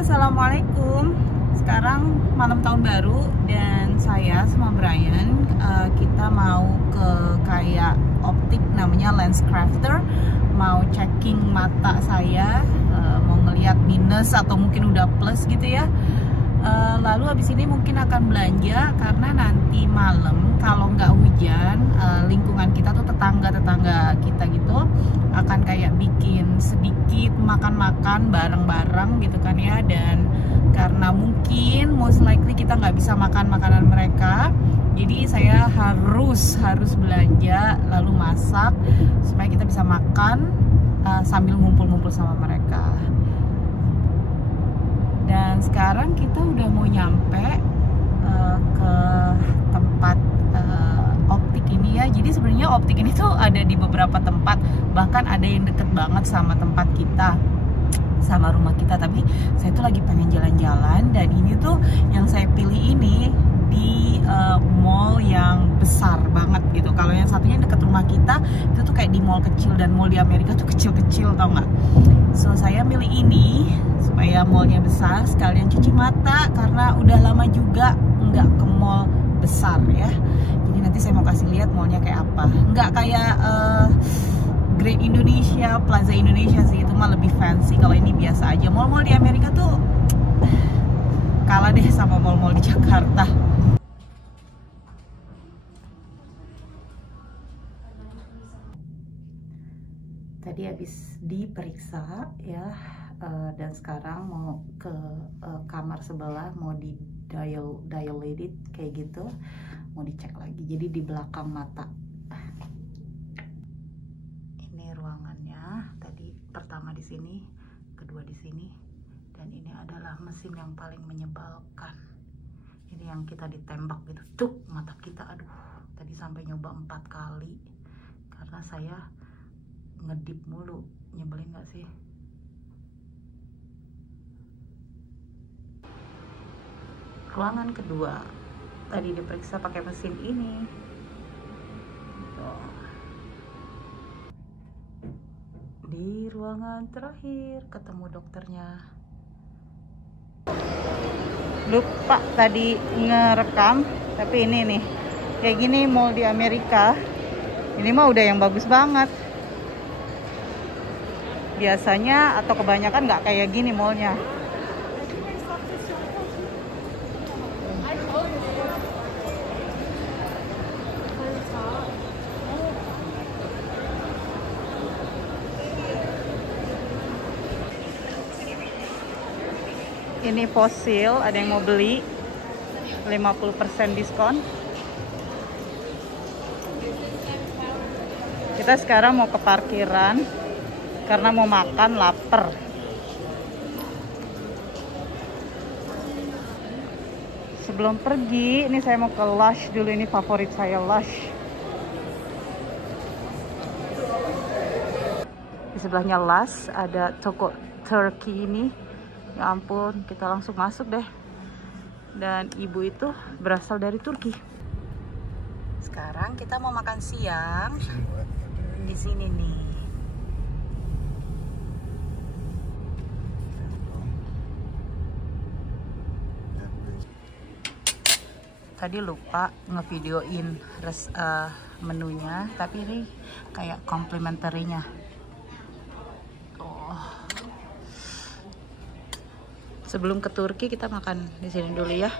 Assalamualaikum. Sekarang malam tahun baru dan saya sama Brian kita mau ke kayak optik namanya LensCrafter, mau checking mata saya, mau ngelihat minus atau mungkin udah plus gitu ya. Lalu habis ini mungkin akan belanja karena nanti malam kalau nggak hujan, lingkungan kita tuh tetangga kita gitu akan kayak bikin sedikit makan-makan bareng-bareng gitu kan ya. Dan karena mungkin most likely kita nggak bisa makan makanan mereka, jadi saya harus belanja lalu masak supaya kita bisa makan sambil ngumpul-ngumpul sama mereka. Dan sekarang kita udah mau nyampe ke tempat optik ini ya. Jadi sebenarnya optik ini tuh ada di beberapa tempat, bahkan ada yang deket banget sama tempat kita, sama rumah kita. Tapi saya tuh lagi pengen jalan-jalan, dan ini tuh yang saya pilih ini di mall yang besar banget gitu. Kalau yang satunya deket rumah kita itu tuh kayak di mall kecil, dan mall di Amerika tuh kecil-kecil, tau nggak? So saya milih ini supaya mallnya besar, sekalian cuci mata karena udah lama juga nggak ke mall besar ya. Jadi nanti saya mau kasih lihat mallnya kayak apa. Nggak kayak Great Indonesia, Plaza Indonesia sih, itu mah lebih fancy. Kalau ini biasa aja. Mall-mall di Amerika tuh kalah deh sama mall-mall di Jakarta. Tadi habis diperiksa ya, dan sekarang mau ke kamar sebelah, mau di dilated kayak gitu, mau dicek lagi. Jadi di belakang mata. Ini ruangannya. Tadi pertama di sini, kedua di sini, dan ini adalah mesin yang paling menyebalkan. Ini yang kita ditembak gitu, tuh mata kita. Aduh, tadi sampai nyoba 4 kali karena saya ngedip mulu. Nyebelin gak sih? Ruangan kedua tadi diperiksa pakai mesin ini. Di ruangan terakhir ketemu dokternya. Lupa tadi ngerekam, tapi ini nih kayak gini mall di Amerika. Ini mah udah yang bagus banget. Biasanya atau kebanyakan nggak kayak gini mallnya. Ini Fossil, ada yang mau beli 50% diskon. Kita sekarang mau ke parkiran karena mau makan, lapar. Sebelum pergi, ini saya mau ke Lush dulu. Ini favorit saya, Lush. Di sebelahnya Lush ada toko Turkey ini. Ya ampun, kita langsung masuk deh. Dan ibu itu berasal dari Turki. Sekarang kita mau makan siang di sini nih. Tadi lupa ngevideoin menunya, tapi ini kayak complimentary-nya. Sebelum ke Turki kita makan di sini dulu ya,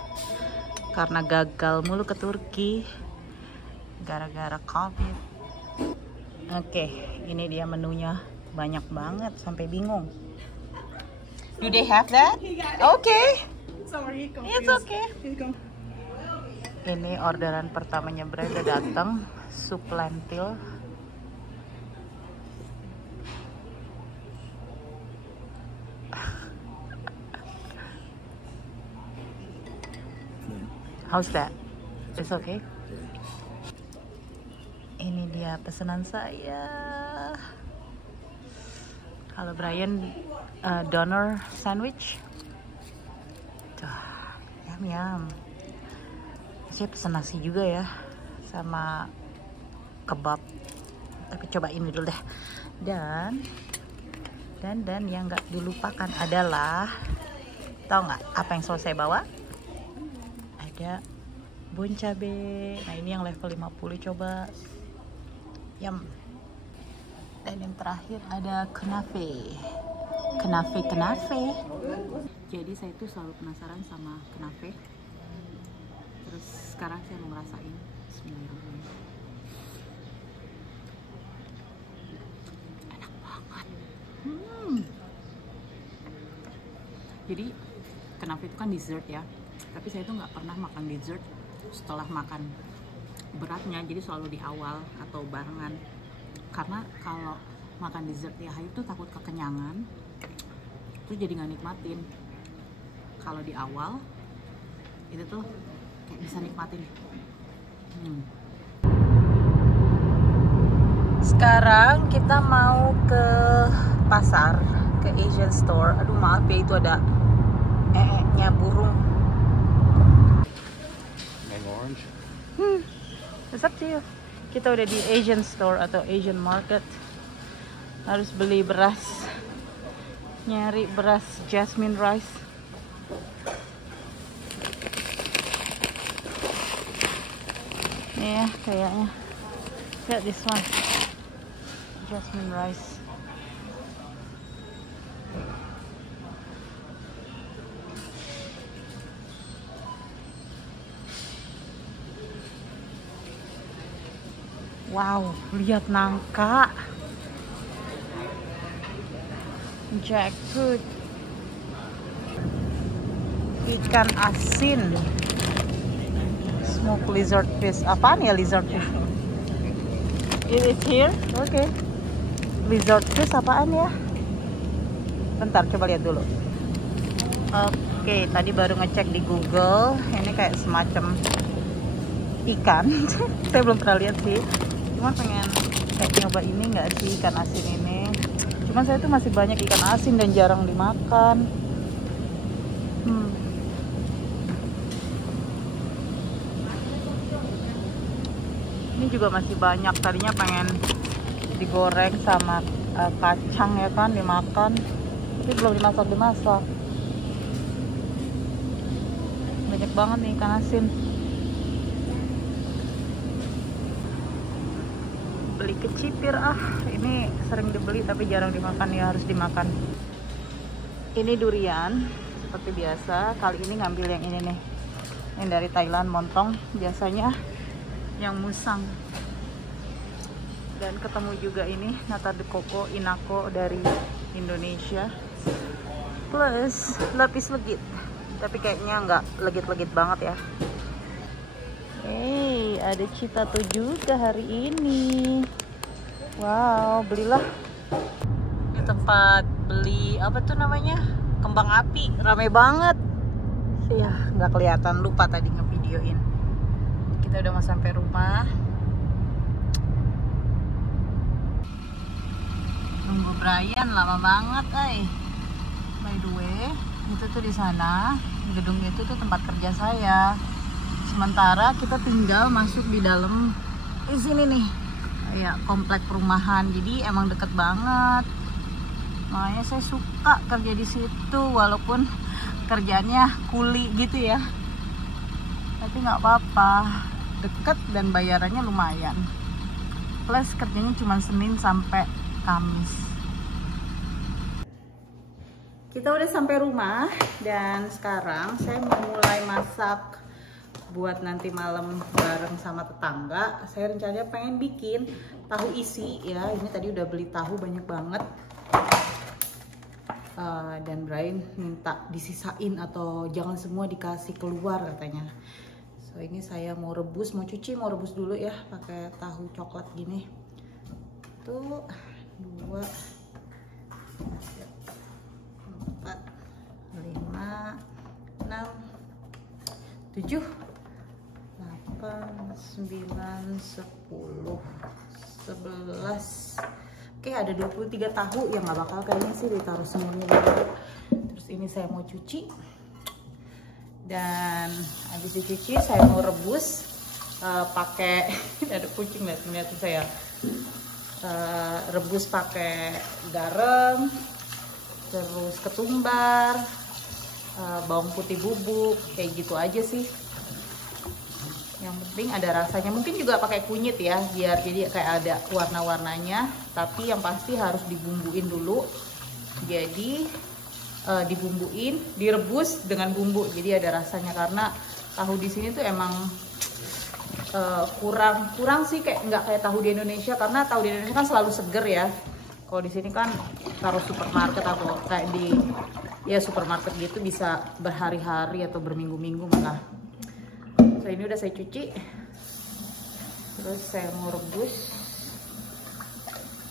karena gagal mulu ke Turki gara-gara COVID. Oke, ini dia menunya, banyak banget sampai bingung. Do they have that? Okay. Sorry, It's okay. Ini orderan pertamanya Brian udah datang, sup lentil. How's that? It's okay. Ini dia pesanan saya. Kalau Brian doner sandwich. Tuh, yum. Saya pesen nasi juga ya, sama kebab. Tapi coba ini dulu deh. Dan yang nggak dilupakan adalah Tahu nggak apa yang selalu saya bawa? Ada bon cabe. Nah ini yang level 50, coba. Yum. Dan yang terakhir ada kunafe. Kunafe. Jadi saya tuh selalu penasaran sama kunafe. Terus sekarang saya mau ngerasain. Bismillahirrahmanirrahim. Enak banget. Jadi kunafe itu kan dessert ya. Tapi saya tuh nggak pernah makan dessert setelah makan beratnya. Jadi selalu di awal atau barengan. Karena kalau makan dessert ya itu takut kekenyangan. Terus jadi nggak nikmatin. Kalau di awal itu tuh kayak bisa nikmatin. Sekarang kita mau ke pasar, ke Asian store. Aduh maaf ya, itu ada nya burung. Orange. It's up to you. Kita udah di Asian store atau Asian market. Harus beli beras. Nyari beras jasmine rice. Nih ya kayaknya. Lihat this one. Jasmine rice. Wow, lihat nangka. Jackfruit. Ikan asin. Smoked lizard fish. Apaan ya lizard fish? It is here? Oke. Okay. Lizard fish apaan ya? Bentar, coba lihat dulu. Oke, tadi baru ngecek di Google. Ini kayak semacam ikan. Saya belum pernah lihat sih. Cuma pengen kayak nyoba ini nggak sih, ikan asin ini. Cuman saya tuh masih banyak ikan asin dan jarang dimakan. Ini juga masih banyak. Tadinya pengen digoreng sama kacang ya kan, dimakan. Tapi belum dimasak. Banyak banget nih ikan asin. Beli kecipir ini sering dibeli tapi jarang dimakan ya, harus dimakan. Ini durian seperti biasa, kali ini ngambil yang ini nih, yang dari Thailand, montong. Biasanya yang musang. Dan ketemu juga ini nata de coco inako dari Indonesia, plus lapis legit, tapi kayaknya nggak legit-legit banget ya. Ada citato juga hari ini. Wow, belilah. Di tempat beli apa tuh namanya, kembang api, rame banget. Ya nggak kelihatan, lupa tadi ngevideoin. Kita udah mau sampai rumah. Nunggu Brian lama banget, By the way, itu tuh di sana, gedung itu tuh tempat kerja saya. Sementara kita tinggal masuk di dalam di sini nih, ya komplek perumahan. Jadi emang deket banget. Makanya saya suka kerja di situ, walaupun kerjaannya kuli gitu ya. Tapi nggak apa-apa, deket dan bayarannya lumayan. Plus kerjanya cuma Senin sampai Kamis. Kita udah sampai rumah dan sekarang saya mau mulai masak buat nanti malam bareng sama tetangga. Saya rencananya pengen bikin tahu isi ya. Ini tadi udah beli tahu banyak banget. Dan Brian minta disisain atau jangan semua dikasih keluar katanya. So ini saya mau rebus, mau cuci, mau rebus dulu ya pakai tahu coklat gini. Tuh 2 4 5 6 7 8 9 10 11. Oke, ada 23 tahu yang nggak bakal kayaknya sih ditaruh semuanya dulu. Terus ini saya mau cuci. Dan habis dicuci saya mau rebus pakai ada kucing lihat tuh saya rebus pakai garam, terus ketumbar, bawang putih bubuk, kayak gitu aja sih. Yang penting ada rasanya. Mungkin juga pakai kunyit ya, biar jadi kayak ada warna-warnanya. Tapi yang pasti harus dibumbuin dulu. Jadi dibumbuin, direbus dengan bumbu. Jadi ada rasanya, karena tahu di sini tuh emang kurang sih, kayak nggak kayak tahu di Indonesia. Karena tahu di Indonesia kan selalu seger ya. Kalau di sini kan taruh supermarket atau kayak di supermarket gitu bisa berhari-hari atau berminggu-minggu malah. So ini udah saya cuci, terus saya mau rebus,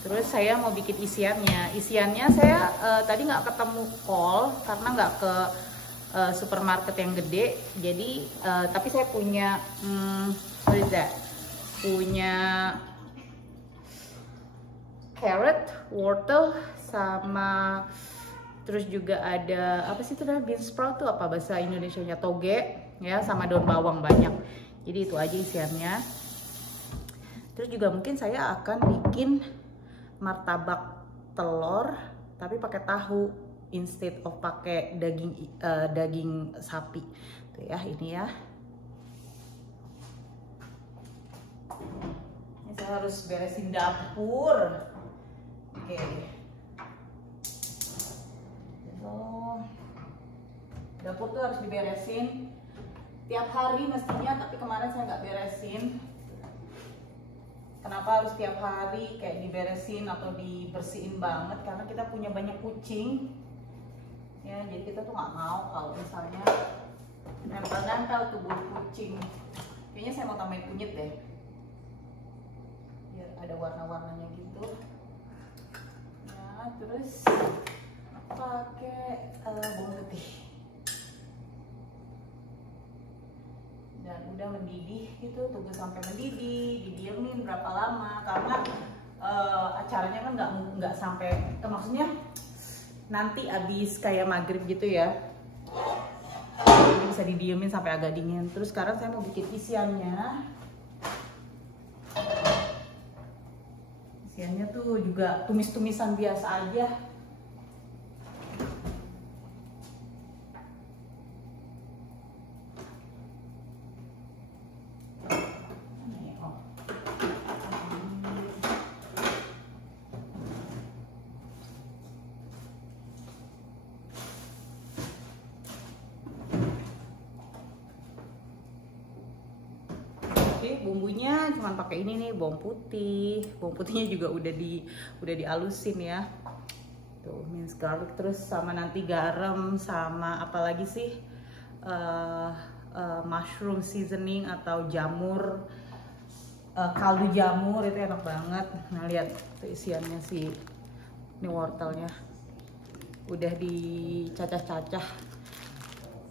terus saya mau bikin isiannya saya tadi nggak ketemu kol karena nggak ke supermarket yang gede, jadi tapi saya punya punya carrot, wortel, sama terus juga ada apa sih itu namanya, bean sprout tuh apa bahasa Indonesianya, toge ya, sama daun bawang banyak. Jadi itu aja isiannya. Terus juga mungkin saya akan bikin martabak telur tapi pakai tahu instead of pakai daging sapi. Tuh ya, ini ya. Ini saya harus beresin dapur. Oke. Dapur tuh harus diberesin tiap hari mestinya, tapi kemarin saya nggak beresin. Kenapa harus tiap hari kayak diberesin atau dibersihin banget? Karena kita punya banyak kucing ya, jadi kita tuh nggak mau kalau misalnya nempel-nempel tuh bulu kucing. Kayaknya saya mau tambahin kunyit deh, biar ada warna-warnanya gitu ya. Terus pakai bawang putih. Dan udah mendidih gitu, tunggu sampai mendidih, didiemin berapa lama, karena acaranya kan nggak sampai, maksudnya nanti abis kayak maghrib gitu ya, jadi bisa didiemin sampai agak dingin. Terus sekarang saya mau bikin isiannya. Isiannya tuh juga tumis-tumisan biasa aja. Bumbunya cuma pakai ini nih, bawang putih. Bawang putihnya juga udah dialusin ya. Tuh, minced garlic, terus sama nanti garam, sama apalagi sih mushroom seasoning atau jamur, kaldu jamur, itu enak banget. Nah, lihat tuh isiannya sih. Ini wortelnya udah dicacah-cacah.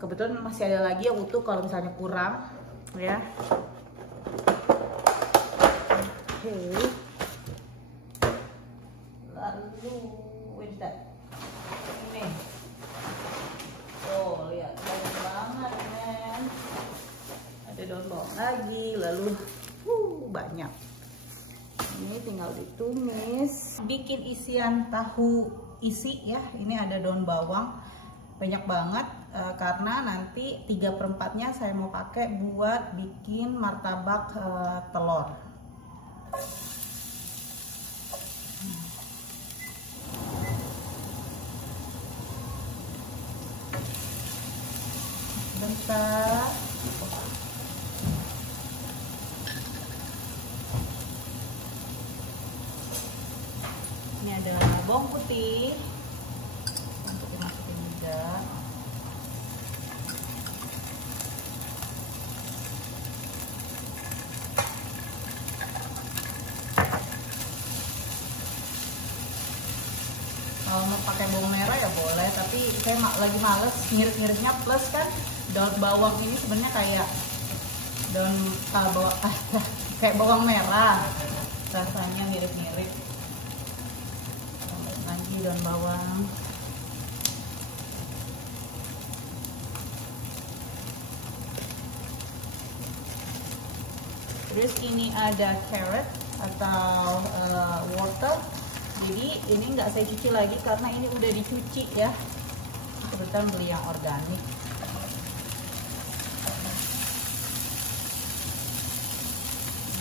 Kebetulan masih ada lagi yang utuh kalau misalnya kurang ya. Oke. Lalu what's that? Ini. Oh, lihat banyak banget, men. Ada daun bawang lagi, lalu banyak. Ini tinggal ditumis. Bikin isian tahu isi ya. Ini ada daun bawang banyak banget, karena nanti 3/4-nya saya mau pakai buat bikin martabak telur. Bentar. Ini ada bawang putih. Bawang putih masukin juga. Kalau mau pakai bawang merah ya boleh, tapi saya lagi males ngiris-ngirisnya. Plus kan daun bawang ini sebenarnya kayak daun kayak bawang merah, rasanya mirip-mirip. Tambahin lagi daun bawang. Terus ini ada carrot atau wortel. Jadi ini nggak saya cuci lagi karena ini udah dicuci ya. kebetulan beli yang organik.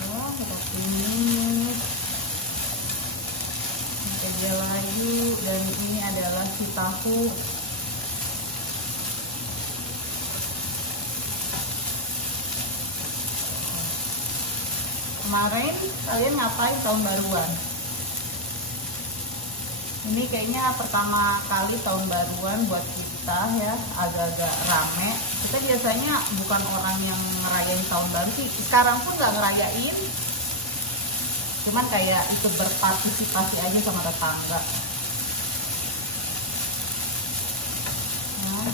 Wah, kita tumis sampai dia layu. Dan ini adalah si tahu. Kemarin kalian ngapain tahun baruan? Ini kayaknya pertama kali tahun baruan buat kita ya, agak-agak rame. Kita biasanya bukan orang yang ngerayain tahun baru sih, sekarang pun nggak ngerayain. Cuman kayak ikut berpartisipasi aja sama tetangga. Nah,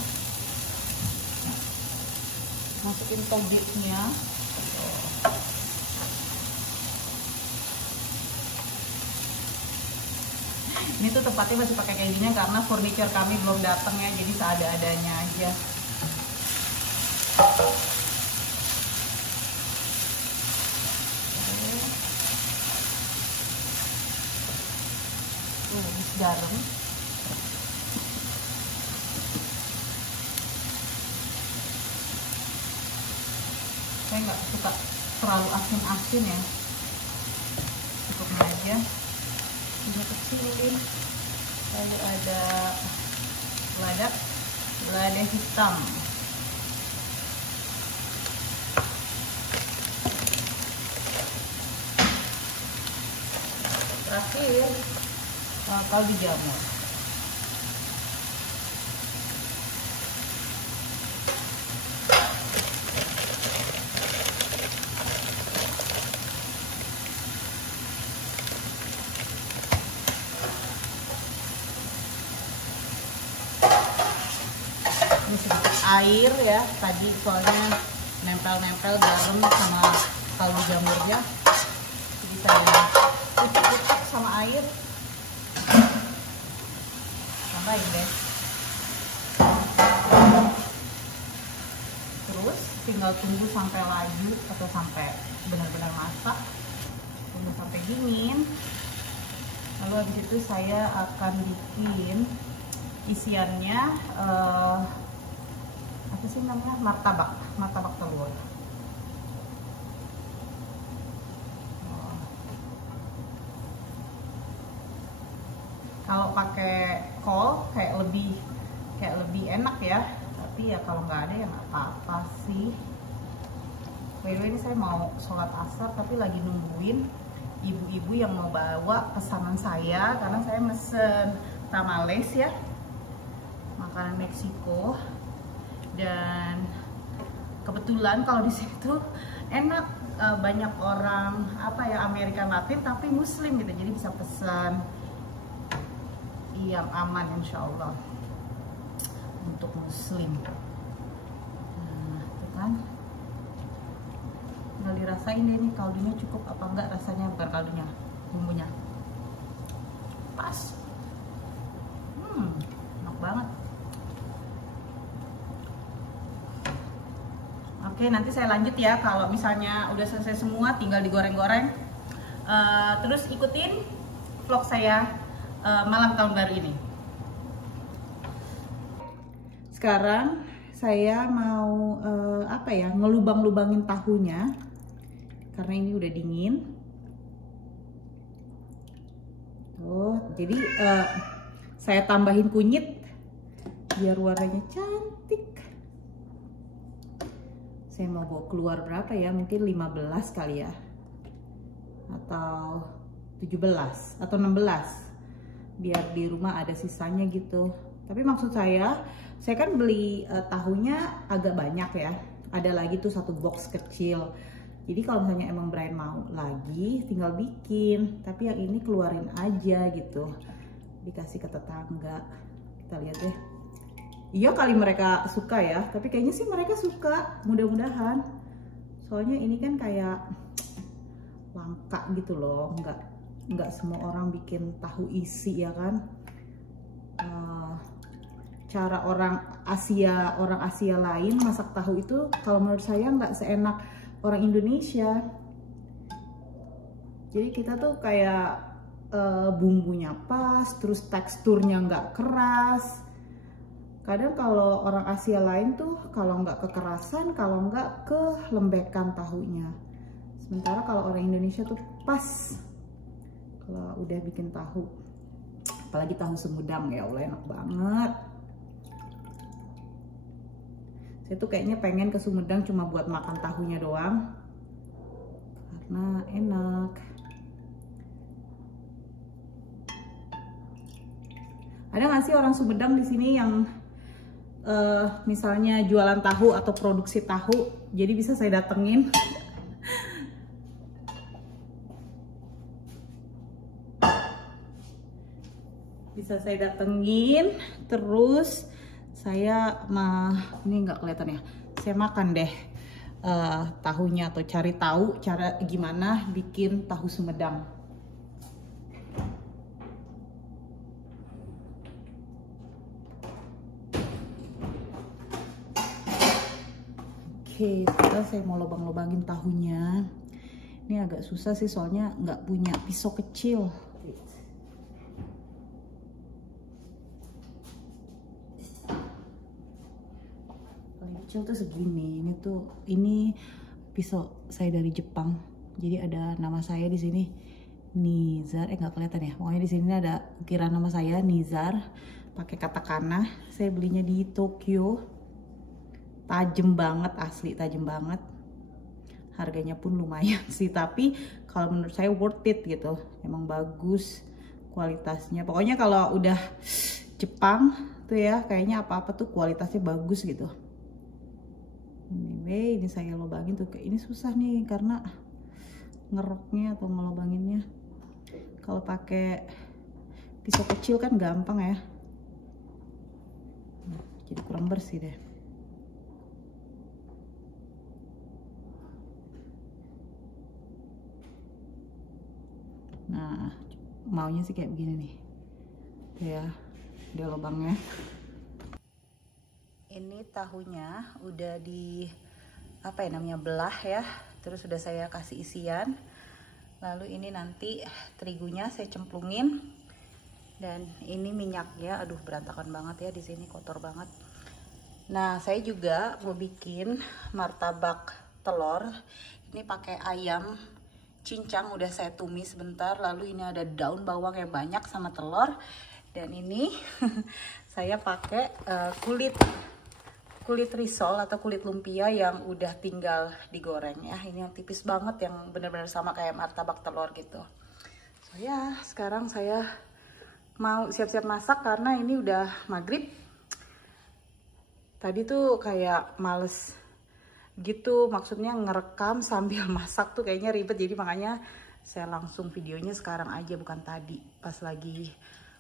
masukin tobeknya. Ini tuh tempatnya masih pakai kayak gini karena furniture kami belum datang ya, jadi seada-adanya aja. Garam. Saya nggak suka terlalu asin-asin ya, cukup aja. Ini kecilin. Lalu ada lada hitam. Terakhir kaldu jamur. Ini sedikit air ya, tadi soalnya nempel-nempel garam sama kaldu jamurnya, jadi saya tutup sama air. Tambahin deh. Terus tinggal tunggu sampai laju atau sampai benar-benar masak, tunggu sampai dingin. Lalu habis itu saya akan bikin isiannya apa sih namanya, martabak telur. Kalau pakai kol kayak lebih enak ya, tapi ya kalau nggak ada ya nggak apa-apa sih. By the way, ini saya mau sholat asar tapi lagi nungguin ibu-ibu yang mau bawa pesanan saya karena saya mesen tamales ya, makanan Meksiko. Dan kebetulan kalau di situ enak, banyak orang Amerika Latin tapi Muslim gitu, jadi bisa pesan yang aman insya Allah untuk Muslim. Nah, itu kan tinggal dirasain deh nih kaldunya cukup apa enggak rasanya, bukan kaldunya, bumbunya pas. Enak banget. Oke, nanti saya lanjut ya. Kalau misalnya udah selesai semua, tinggal digoreng-goreng. Terus ikutin vlog saya malam tahun baru ini. Sekarang saya mau ngelubang-lubangin tahunya karena ini udah dingin. Jadi saya tambahin kunyit biar warnanya cantik. Saya mau bawa keluar berapa ya, mungkin 15 kali ya, atau 17 atau 16, biar di rumah ada sisanya gitu. Tapi maksud saya kan beli tahunya agak banyak ya, ada lagi tuh satu box kecil. Jadi kalau misalnya emang Brian mau lagi tinggal bikin, tapi yang ini keluarin aja gitu, dikasih ke tetangga. Kita lihat deh. Iya kali mereka suka ya, tapi kayaknya sih mereka suka, mudah-mudahan. Soalnya ini kan kayak langka gitu loh, nggak semua orang bikin tahu isi ya kan. Cara orang Asia lain masak tahu itu kalau menurut saya nggak seenak orang Indonesia. Jadi kita tuh kayak bumbunya pas, terus teksturnya nggak keras. Kadang kalau orang Asia lain tuh kalau nggak kekerasan, kalau nggak kelembekan tahunya. Sementara kalau orang Indonesia tuh pas kalau udah bikin tahu. Apalagi tahu Sumedang, ya Allah enak banget. Saya tuh kayaknya pengen ke Sumedang cuma buat makan tahunya doang. Karena enak. Ada nggak sih orang Sumedang di sini yang misalnya jualan tahu atau produksi tahu, jadi bisa saya datengin? Bisa saya datengin, terus saya ini nggak kelihatan ya, saya makan deh tahunya atau cari tahu cara gimana bikin tahu Sumedang. Oke, sekarang saya mau lubang-lubangin tahunya. Ini agak susah sih soalnya nggak punya pisau kecil. Paling kecil tuh segini. Ini pisau saya dari Jepang. Jadi ada nama saya di sini, Nizar. Nggak kelihatan ya. Pokoknya di sini ada ukiran nama saya, Nizar. Pakai katakana. Saya belinya di Tokyo. Tajem banget, asli tajem banget. Harganya pun lumayan sih, tapi kalau menurut saya worth it gitu. Emang bagus kualitasnya. Pokoknya kalau udah Jepang tuh ya, kayaknya apa-apa tuh kualitasnya bagus gitu. Anyway, ini saya lubangin tuh. Ini susah nih karena ngeroknya atau ngelobanginnya. Kalau pakai pisau kecil kan gampang ya. Jadi kurang bersih deh. Nah, maunya sih kayak begini nih. Ya, dia lubangnya. Ini tahunya udah di apa ya namanya, belah ya. Terus sudah saya kasih isian. Lalu ini nanti terigunya saya cemplungin. Dan ini minyaknya, aduh berantakan banget ya di sini, kotor banget. Nah, saya juga mau bikin martabak telur. Ini pakai ayam cincang, udah saya tumis sebentar. Lalu ini ada daun bawang yang banyak sama telur. Dan ini saya pakai kulit risol atau kulit lumpia yang udah tinggal digoreng ya. Ini yang tipis banget, yang benar-benar sama kayak martabak telur gitu. So ya, sekarang saya mau siap-siap masak karena ini udah maghrib. Tadi tuh kayak males gitu, maksudnya ngerekam sambil masak tuh kayaknya ribet, jadi makanya saya langsung videonya sekarang aja, bukan tadi pas lagi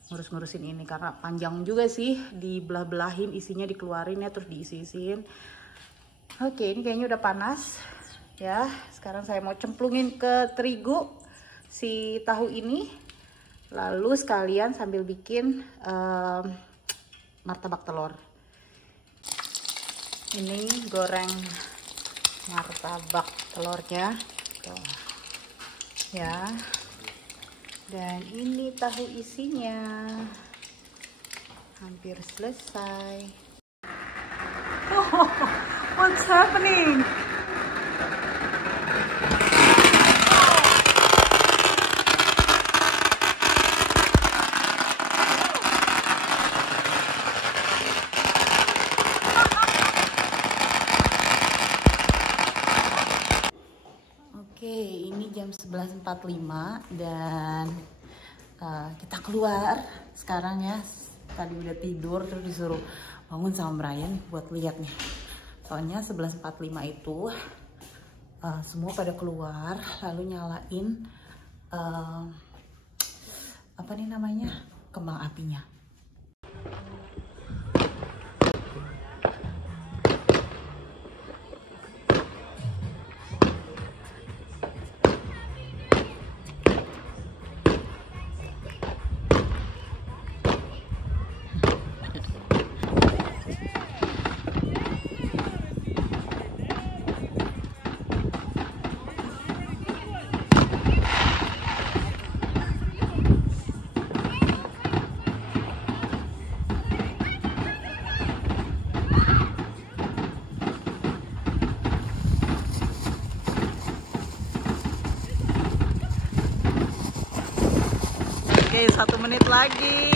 ngurus-ngurusin ini, karena panjang juga sih, dibelah-belahin isinya, dikeluarin ya, terus diisi-isiin. Oke, ini kayaknya udah panas ya. Sekarang saya mau cemplungin ke terigu si tahu ini, lalu sekalian sambil bikin martabak telur. Ini goreng martabak telurnya tuh ya, dan ini tahu isinya hampir selesai. Oh, what's happening? Jam 11.45 dan kita keluar sekarang ya. Tadi udah tidur terus disuruh bangun sama Brian buat lihat nih. Soalnya 11.45 itu semua pada keluar lalu nyalain apa nih namanya, kembang apinya. Oke, 1 menit lagi.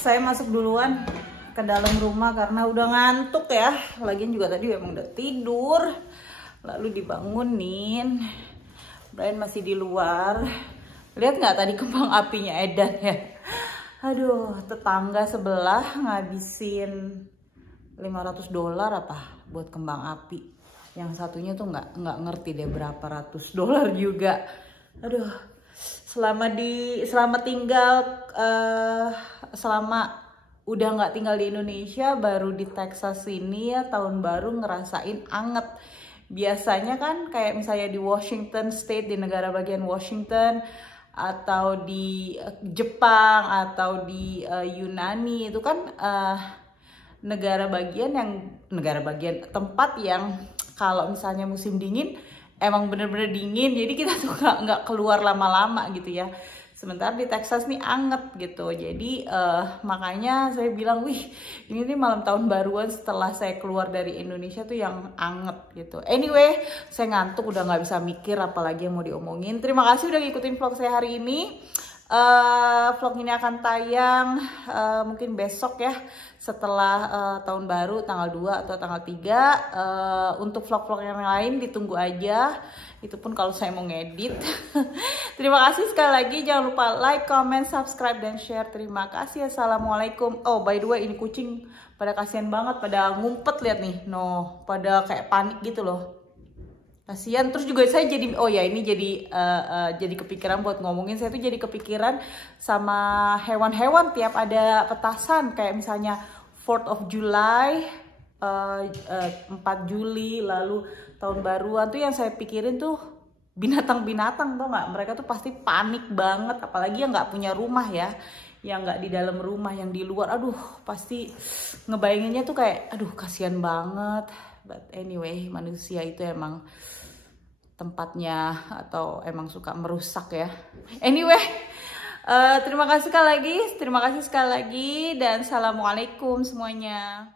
Saya masuk duluan ke dalam rumah karena udah ngantuk ya. Lagian juga tadi emang udah tidur. Lalu dibangunin. Brian masih di luar. Lihat nggak tadi kembang apinya edan ya? Aduh, tetangga sebelah ngabisin $500 apa buat kembang api. Yang satunya tuh nggak ngerti deh berapa ratus dolar juga. Aduh. Selama udah nggak tinggal di Indonesia, baru di Texas ini ya tahun baru ngerasain anget. Biasanya kan kayak misalnya di Washington State, di negara bagian Washington, atau di Jepang atau di Yunani, itu kan negara bagian tempat yang kalau misalnya musim dingin emang bener-bener dingin, jadi kita tuh nggak keluar lama-lama gitu ya. Sementara di Texas nih anget gitu, jadi makanya saya bilang, wih ini nih malam tahun baruan setelah saya keluar dari Indonesia tuh yang anget gitu. Anyway, saya ngantuk udah nggak bisa mikir apalagi yang mau diomongin. Terima kasih udah ngikutin vlog saya hari ini. Vlog ini akan tayang mungkin besok ya, setelah tahun baru tanggal 2 atau tanggal 3. Untuk vlog-vlog yang lain ditunggu aja, itu pun kalau saya mau ngedit. Terima kasih sekali lagi, jangan lupa like, comment, subscribe, dan share. Terima kasih, assalamualaikum. Oh by the way, ini kucing pada kasihan banget, pada ngumpet, lihat nih, no, pada kayak panik gitu loh. Kasian. Terus juga saya jadi, oh ya ini jadi kepikiran buat ngomongin, saya tuh jadi kepikiran sama hewan-hewan tiap ada petasan, kayak misalnya 4th of July, 4 Juli, lalu tahun baruan tuh yang saya pikirin tuh binatang-binatang, tau nggak? Mereka tuh pasti panik banget, apalagi yang nggak punya rumah ya, yang nggak di dalam rumah, yang di luar, aduh pasti ngebayanginnya tuh kayak, aduh kasihan banget. But anyway, manusia itu emang tempatnya atau emang suka merusak ya. Anyway, terima kasih sekali lagi, dan assalamualaikum semuanya.